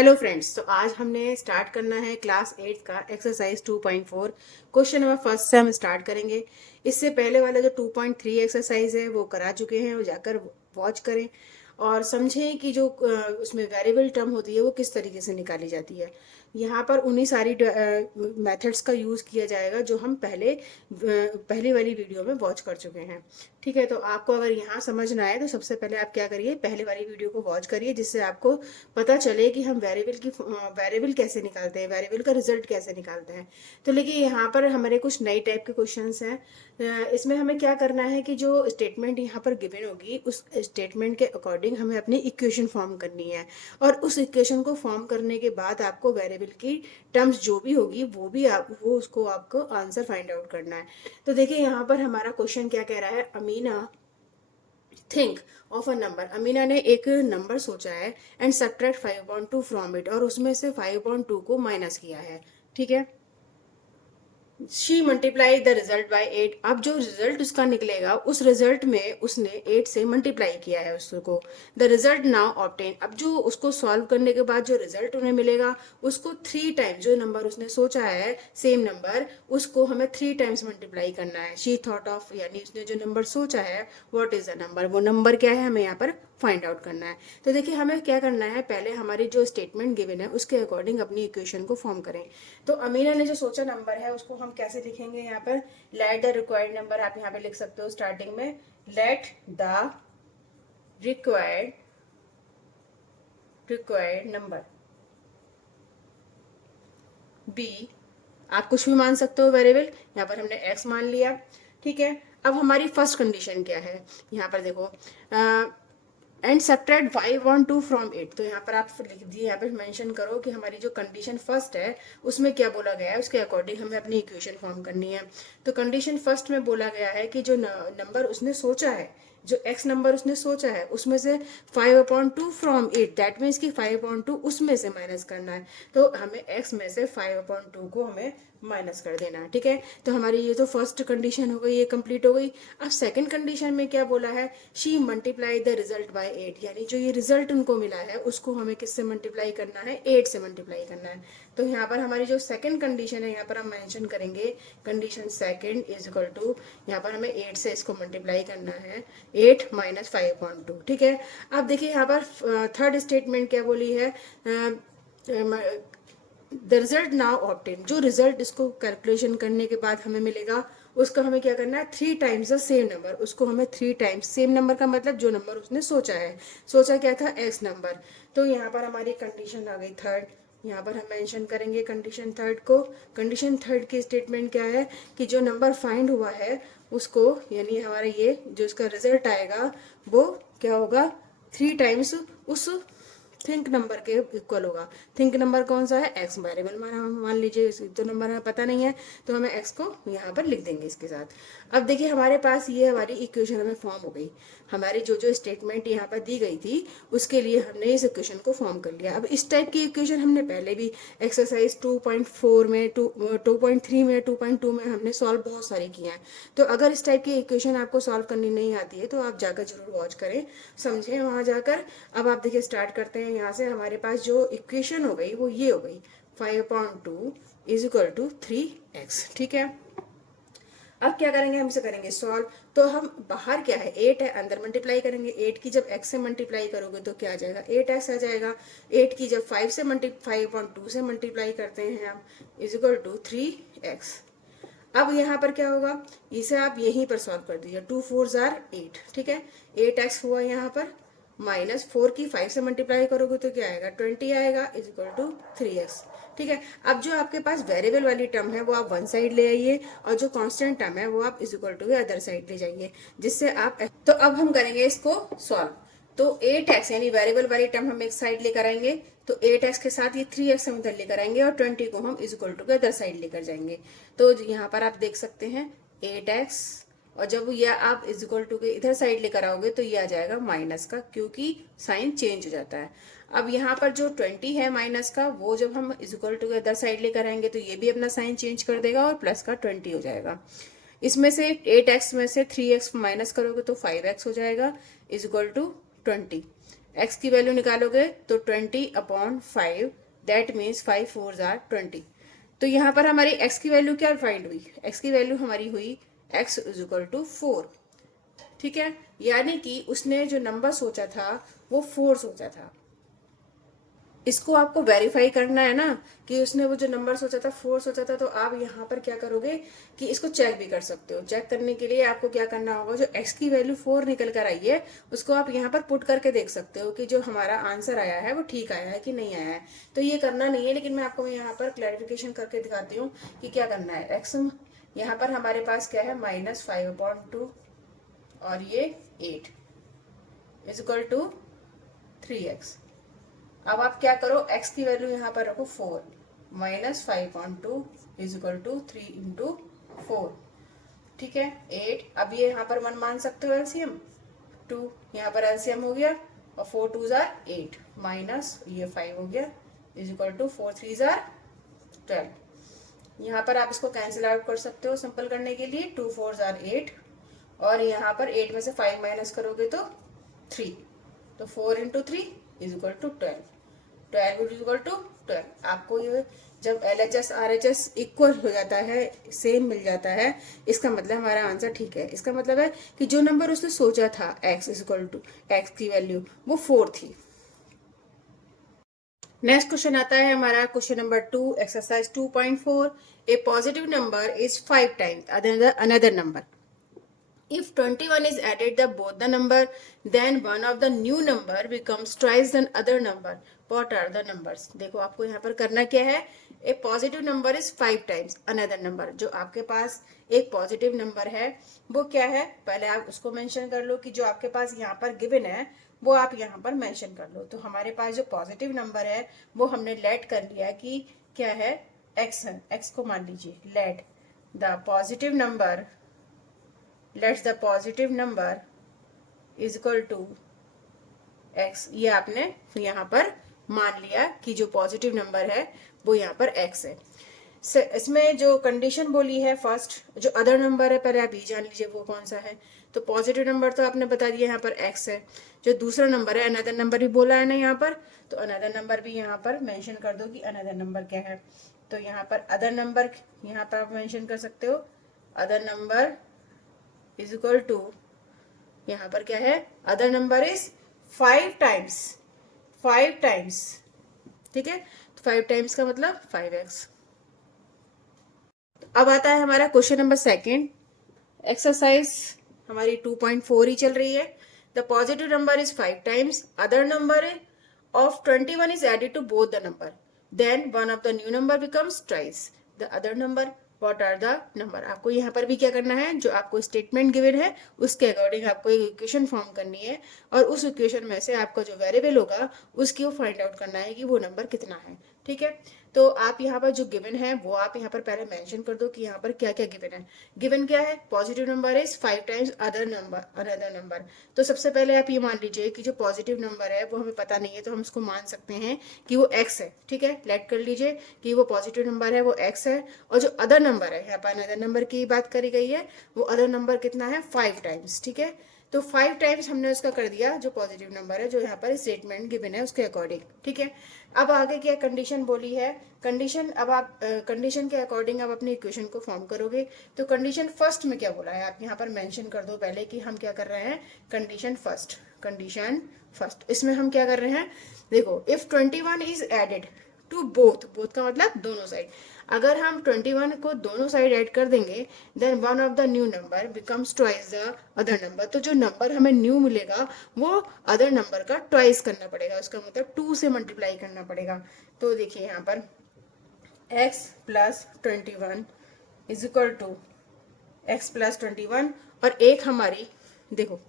Hello friends, तो आज हमने स्टार्ट करना है क्लास 8 का एक्सरसाइज 2.4 क्वेश्चन नंबर फर्स्ट से हम स्टार्ट करेंगे। इससे पहले वाला जो 2.3 एक्सरसाइज है वो करा चुके हैं, वो जाकर वॉच करें और समझें कि जो उसमें वेरिएबल टर्म होती है वो किस तरीके से निकाली जाती है। यहाँ पर उन्हीं सारी मेथड्स का यूज़ किया जाएगा जो हम पहली वाली वीडियो में वॉच कर चुके हैं। ठीक है, तो आपको अगर यहाँ समझ ना आए तो सबसे पहले आप क्या करिए, पहले वाली वीडियो को वॉच करिए जिससे आपको पता चले कि हम वेरिएबल कैसे निकालते हैं, वेरिएबल का रिजल्ट कैसे निकालते हैं। तो लेकिन यहाँ पर हमारे कुछ नई टाइप के क्वेश्चंस हैं। इसमें हमें क्या करना है कि जो स्टेटमेंट यहाँ पर गिवन होगी उस स्टेटमेंट के अकॉर्डिंग हमें अपनी इक्वेशन फॉर्म करनी है और उस इक्वेशन को फॉर्म करने के बाद आपको वेरिएबल की टर्म्स जो भी होगी वो उसको आपको आंसर फाइंड आउट करना है। तो देखिए यहाँ पर हमारा क्वेश्चन क्या कह रहा है, Amina think of a number. Amina ने एक नंबर सोचा है एंड सब्ट्रैक्ट 5/2 फ्रॉम इट, और उसमें से 5/2 को माइनस किया है। ठीक है, she multiply the result by 8। अब जो रिजल्ट उसका निकलेगा उस रिजल्ट में उसने 8 से मल्टीप्लाई किया है उसको। द रिजल्ट नाउ ऑब्टेन, अब जो उसको सॉल्व करने के बाद जो रिजल्ट उन्हें मिलेगा उसको 3 टाइम्स, जो नंबर उसने सोचा है सेम नंबर, उसको हमें 3 टाइम्स मल्टीप्लाई करना है। शी थॉट ऑफ, यानी उसने जो नंबर सोचा है व्हाट इज द नंबर, वो नंबर क्या है हमें यहाँ पर फाइंड आउट करना है। तो देखिए हमें क्या करना है, पहले हमारी जो स्टेटमेंट गिवन है उसके अकॉर्डिंग अपनी इक्वेशन को फॉर्म करें। तो अमीना ने जो सोचा नंबर है उसको हम कैसे लिखेंगे, यहाँ पर लेट द रिक्वायर्ड नंबर आप यहाँ पे लिख सकते हो स्टार्टिंग में, let the required number be, आप कुछ भी मान सकते हो वेरिएबल, यहाँ पर हमने एक्स मान लिया। ठीक है, अब हमारी फर्स्ट कंडीशन क्या है, यहाँ पर देखो एंड सब्ट्रैक्ट 5/2 फ्रॉम इट। तो यहाँ पर आप लिख दिए, यहाँ पर मेंशन करो कि हमारी जो कंडीशन फर्स्ट है उसमें क्या बोला गया है, उसके अकॉर्डिंग हमें अपनी इक्वेशन फॉर्म करनी है। तो कंडीशन फर्स्ट में बोला गया है कि जो नंबर उसने सोचा है, जो एक्स नंबर उसने सोचा है उसमें से 5/2 फ्रॉम इट, दैट मीन्स कि 5/2 उसमें से माइनस करना है। तो हमें एक्स में से 5/2 को हमें माइनस कर देना है। ठीक है, तो हमारी ये तो फर्स्ट कंडीशन हो गई, ये कंप्लीट हो गई। अब सेकंड कंडीशन में क्या बोला है, she multiply the result by 8, यानी जो ये रिजल्ट उनको मिला है उसको हमें किससे मल्टीप्लाई करना है, 8 से मल्टीप्लाई करना है। तो यहाँ पर हमारी जो सेकंड कंडीशन है यहाँ पर हम मेंशन करेंगे condition second is equal to, यहाँ पर हमें 8 से इसको मल्टीप्लाई करना है, 8 माइनस 5/2। ठीक है, अब देखिए यहाँ पर थर्ड स्टेटमेंट क्या बोली है, द रिजल्ट नाउ ऑब्टेन, जो रिजल्ट इसको कैलकुलेशन करने के बाद हमें मिलेगा उसका हमें क्या करना है, 3 टाइम्स द सेम नंबर, उसको हमें 3 टाइम्स, सेम नंबर का मतलब जो नंबर उसने सोचा है, सोचा क्या था एक्स नंबर। तो यहाँ पर हमारी कंडीशन आ गई थर्ड, यहाँ पर हम मेंशन करेंगे कंडीशन थर्ड को। कंडीशन थर्ड की स्टेटमेंट क्या है कि जो नंबर फाइंड हुआ है उसको, यानी हमारा ये जो इसका रिजल्ट आएगा वो क्या होगा, 3 टाइम्स उस थिंक नंबर के इक्वल होगा। थिंक नंबर कौन सा है, एक्स वेरिएबल मान लीजिए, तो नंबर हमें पता नहीं है तो हमें एक्स को यहाँ पर लिख देंगे इसके साथ। अब देखिए हमारे पास ये हमारी इक्वेशन हमें फॉर्म हो गई, हमारी जो जो स्टेटमेंट यहाँ पर दी गई थी उसके लिए हमने इस इक्वेशन को फॉर्म कर लिया। अब इस टाइप की इक्वेशन हमने पहले भी एक्सरसाइज 2.4 में 2.3 में 2.2 में हमने सॉल्व बहुत सारी किया है। तो अगर इस टाइप की इक्वेशन आपको सॉल्व करनी नहीं आती है तो आप जाकर जरूर वॉच करें, समझें वहाँ जाकर। अब आप देखिए स्टार्ट करते हैं, यहाँ से हमारे पास जो इक्वेशन हो गई वो ये हो गई, 5/2 इज इक्वल टू 3x। ठीक है, अब क्या करेंगे, हम इसे करेंगे सॉल्व। तो हम बाहर क्या है 8 है, अंदर मल्टीप्लाई करेंगे, 8 की जब x से मल्टीप्लाई करोगे तो क्या आ जाएगा, 8x आ जाएगा। 8 की जब 5/2 से मल्टीप्लाई करते हैं हम, इज इक्वल टू 3x। अब यहाँ पर क्या होगा, इसे आप यहीं पर सॉल्व कर दीजिए, 2 4 जार 8। ठीक है, 8x हुआ यहाँ पर, माइनस 4 की 5 से मल्टीप्लाई करोगे तो क्या आएगा, 20 आएगा, इज इक्वल टू 3x। ठीक है, अब जो आपके पास वेरिएबल वाली टर्म है वो आप वन साइड ले आइए और जो कांस्टेंट टर्म है वो आप is equal to other side ले जाइए, जिससे आप, तो अब हम करेंगे इसको सॉल्व। तो 8x यानी वेरिएबल वाली टर्म हम एक साइड लेकर आएंगे, तो 8x के साथ ये 3x हम इधर लेकर आएंगे और 20 को हम is equal to other side लेकर जाएंगे। तो यहाँ पर आप देख सकते हैं 8x, और जब ये आप इज इक्वल टू के इधर साइड लेकर आओगे तो ये आ जाएगा माइनस का, क्योंकि साइन चेंज हो जाता है। अब यहाँ पर जो 20 है माइनस का, वो जब हम इज इक्वल टू के इधर साइड लेकर आएंगे तो ये भी अपना साइन चेंज कर देगा और प्लस का 20 हो जाएगा। इसमें से 8x में से 3x माइनस करोगे तो 5x हो जाएगा, इज इक्वल टू 20। x की वैल्यू निकालोगे तो 20/5, दैट मीन्स 5 4 आर 20। तो यहाँ पर हमारी x की वैल्यू क्या फाइंड हुई, x की वैल्यू हमारी हुई x इज इक्वल टू 4। ठीक है, यानी कि उसने जो नंबर सोचा था वो 4 सोचा था। इसको आपको वेरीफाई करना है ना कि उसने वो जो नंबर सोचा था 4 सोचा था, तो आप यहाँ पर क्या करोगे कि इसको चेक भी कर सकते हो। चेक करने के लिए आपको क्या करना होगा, जो x की वैल्यू 4 निकल कर आई है उसको आप यहाँ पर पुट करके देख सकते हो कि जो हमारा आंसर आया है वो ठीक आया है कि नहीं आया है। तो ये करना नहीं है, लेकिन मैं आपको यहाँ पर क्लैरिफिकेशन करके दिखाती हूँ कि क्या करना है। x यहाँ पर हमारे पास क्या है -5/2 और ये 8 इज इक्वल टू 3x। अब आप क्या करो, x की वैल्यू यहाँ पर रखो 4, -5/2 इज इक्वल टू 3 इंटू 4। ठीक है, 8। अब ये यहाँ पर 1 मान सकते हो एलसीएम, 2 यहाँ पर एलसीएम हो गया और 4 2 जार 8 माइनस ये 5 हो गया इज इक्वल टू 4 3 जार 12। यहाँ पर आप इसको कैंसिल आउट कर सकते हो सिंपल करने के लिए, 2 4 जार 8 और यहाँ पर 8 में से 5 माइनस करोगे तो 3, तो 4 into 3 is equal to 12, 12 is equal to 12। आपको ये जब LHS RHS इक्वल हो जाता है, सेम मिल जाता है, इसका मतलब हमारा आंसर ठीक है। इसका मतलब है कि जो नंबर उसने सोचा था x is equal to x की वैल्यू वो 4 थी। नेक्स्ट क्वेश्चन आता है हमारा question number 2, exercise 2.4। A positive number is 5 times another number. If 21 is added the both the number, then one of the new number becomes twice the other number. What are the numbers? देखो आपको यहाँ पर करना क्या है, a positive number is 5 times another number. जो आपके पास एक पॉजिटिव नंबर है वो क्या है, पहले आप उसको मेंशन कर लो कि जो आपके पास यहाँ पर गिवन है वो आप यहाँ पर मेंशन कर लो। तो हमारे पास जो पॉजिटिव नंबर है वो हमने लेट कर लिया कि क्या है, एक्स है। एक्स को मान लीजिए let the positive number, let's the positive number is equal to x। ये आपने यहाँ पर मान लिया कि जो पॉजिटिव नंबर है वो यहाँ पर x है। इसमें जो कंडीशन बोली है फर्स्ट, जो अदर नंबर है पहले आप ये जान लीजिए वो कौन सा है। तो पॉजिटिव नंबर तो आपने बता दिया यहाँ पर x है। जो दूसरा नंबर है अनदर नंबर भी बोला है ना यहाँ पर, तो अनदर नंबर भी यहाँ पर मेंशन कर दो कि अनदर नंबर क्या है। तो यहाँ पर अदर नंबर यहाँ पर आप मेंशन कर सकते हो, other number is equal to, यहाँ पर क्या है, other number is 5 times, 5 times. ठीक है, तो 5 टाइम्स का मतलब 5x। अब आता है हमारा क्वेश्चन नंबर सेकंड, एक्सरसाइज हमारी 2.4 ही चल रही है। The positive number is 5 times, other number of 21 is added to both the number, then one of the new number becomes twice the other number. What are the number? आपको यहाँ पर भी क्या करना है, जो आपको स्टेटमेंट गिवन है उसके अकॉर्डिंग आपको एक इक्वेशन फॉर्म करनी है और उस इक्वेशन में से आपका जो वेरिएबल होगा उसकी वो फाइंड आउट करना है कि वो नंबर कितना है। ठीक है, तो आप यहाँ पर जो गिवन है वो आप यहाँ पर पहले मेंशन कर दो कि यहाँ पर क्या क्या गिवन है। गिवन क्या है, positive number is 5 times other number. तो सबसे पहले आप ये मान लीजिए कि जो पॉजिटिव नंबर है वो हमें पता नहीं है, तो हम उसको मान सकते हैं कि वो x है। ठीक है, लेट कर लीजिए कि वो पॉजिटिव नंबर है वो x है, और जो अदर नंबर है यहाँ पर अदर नंबर की बात करी गई है, वो अदर नंबर कितना है 5 टाइम्स। ठीक है, तो 5 टाइम्स हमने उसका कर दिया जो पॉजिटिव नंबर है, जो यहाँ पर स्टेटमेंट गिवन है उसके अकॉर्डिंग। ठीक है, अब आगे क्या कंडीशन बोली है, कंडीशन अब आप कंडीशन के अकॉर्डिंग आप अपनी इक्वेशन को फॉर्म करोगे। तो कंडीशन फर्स्ट में क्या बोला है आप यहाँ पर मेंशन कर दो पहले कि हम क्या कर रहे हैं, कंडीशन फर्स्ट, कंडीशन फर्स्ट। इसमें हम क्या कर रहे हैं, देखो if 21 is added to both, both का मतलब दोनों साइड, अगर हम 21 को दोनों साइड ऐड कर देंगे then one of the new number becomes twice the other number. तो जो नंबर हमें न्यू मिलेगा वो अदर नंबर का ट्वाइस करना पड़ेगा, उसका मतलब 2 से मल्टीप्लाई करना पड़ेगा। तो देखिए यहाँ पर x plus 21 is equal to x plus 21, और एक हमारी देखो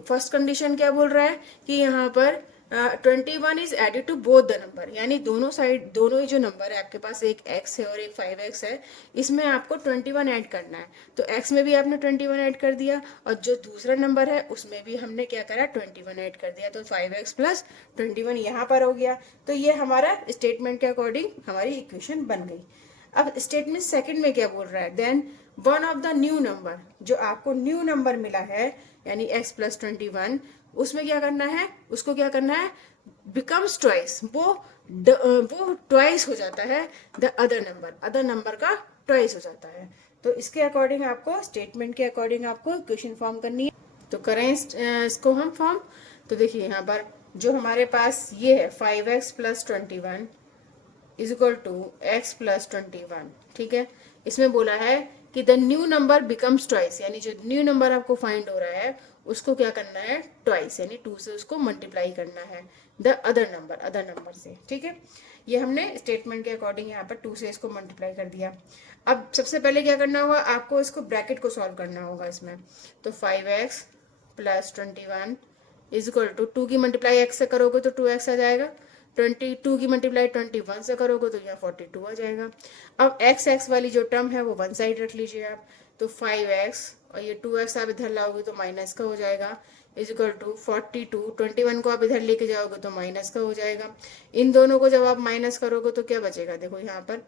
फर्स्ट कंडीशन क्या बोल रहा है कि यहाँ पर 21 is added to both the number, यानी दोनों साइड, दोनों ही जो नंबर है आपके पास, एक x है और एक 5x है, इसमें आपको 21 ऐड करना है। तो x में भी आपने 21 ऐड कर दिया और जो दूसरा नंबर है उसमें भी हमने क्या करा, 21 ऐड कर दिया। तो 5x प्लस 21 यहाँ पर हो गया। तो ये हमारा स्टेटमेंट के अकॉर्डिंग हमारी इक्वेशन बन गई। अब स्टेटमेंट सेकंड में क्या बोल रहा है, then one of the new number, जो आपको न्यू नंबर मिला है यानी x प्लस 21, उसमें क्या करना है, उसको क्या करना है, बिकम्स ट्वाइस, वो ट्वाइस हो जाता है द अदर नंबर का ट्वाइस हो जाता है। तो इसके अकॉर्डिंग आपको, स्टेटमेंट के अकॉर्डिंग आपको इक्वेशन फॉर्म करनी है। तो करें इसको हम फॉर्म। तो देखिए यहाँ पर जो हमारे पास ये है 5x plus 21 is equal to x plus 21, ठीक है। इसमें बोला है कि the new number becomes twice, यानी जो न्यू नंबर आपको फाइंड हो रहा है उसको क्या करना है, ट्वाइस, यानी 2 से उसको मल्टीप्लाई करना है द अदर नंबर से, ठीक है। ये हमने स्टेटमेंट के अकॉर्डिंग यहाँ पर 2 से इसको मल्टीप्लाई कर दिया। अब सबसे पहले क्या करना होगा, आपको इसको ब्रैकेट को सॉल्व करना होगा इसमें। तो 5x plus 21 is equal to 2 की मल्टीप्लाई x से करोगे तो 2x आ जाएगा, 22 की मल्टीप्लाई 21 से करोगे तो यहाँ 42 आ जाएगा। अब x वाली जो टर्म है वो वन साइड रख लीजिए आप। तो 5x और ये 2x आप इधर लाओगे तो माइनस का हो जाएगा, इज इक्वल टू 42, 21 को आप इधर लेके जाओगे तो माइनस का हो जाएगा। इन दोनों को जब आप माइनस करोगे तो क्या बचेगा, देखो यहाँ पर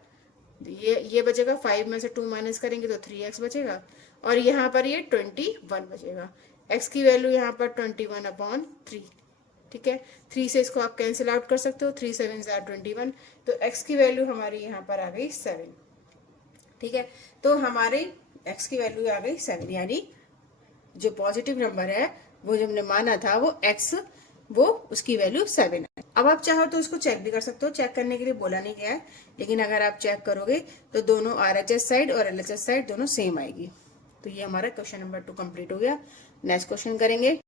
ये बचेगा, 5 में से 2 माइनस करेंगे तो 3x बचेगा, और यहाँ पर ये 21 बचेगा। x की वैल्यू यहाँ पर 21/3, ठीक है। 3 से इसको आप कैंसिल आउट कर सकते हो, 3 7 21, तो x की वैल्यू हमारी यहाँ पर आ गई 7, ठीक है। तो हमारी x की वैल्यू आ गई 7, यानी जो पॉजिटिव नंबर है वो जो हमने माना था वो x, वो उसकी वैल्यू 7 है। अब आप चाहो तो उसको चेक भी कर सकते हो, चेक करने के लिए बोला नहीं गया है, लेकिन अगर आप चेक करोगे तो दोनों RHS साइड और LHS साइड दोनों सेम आएगी। तो ये हमारा क्वेश्चन नंबर 2 कंप्लीट हो गया। नेक्स्ट क्वेश्चन करेंगे।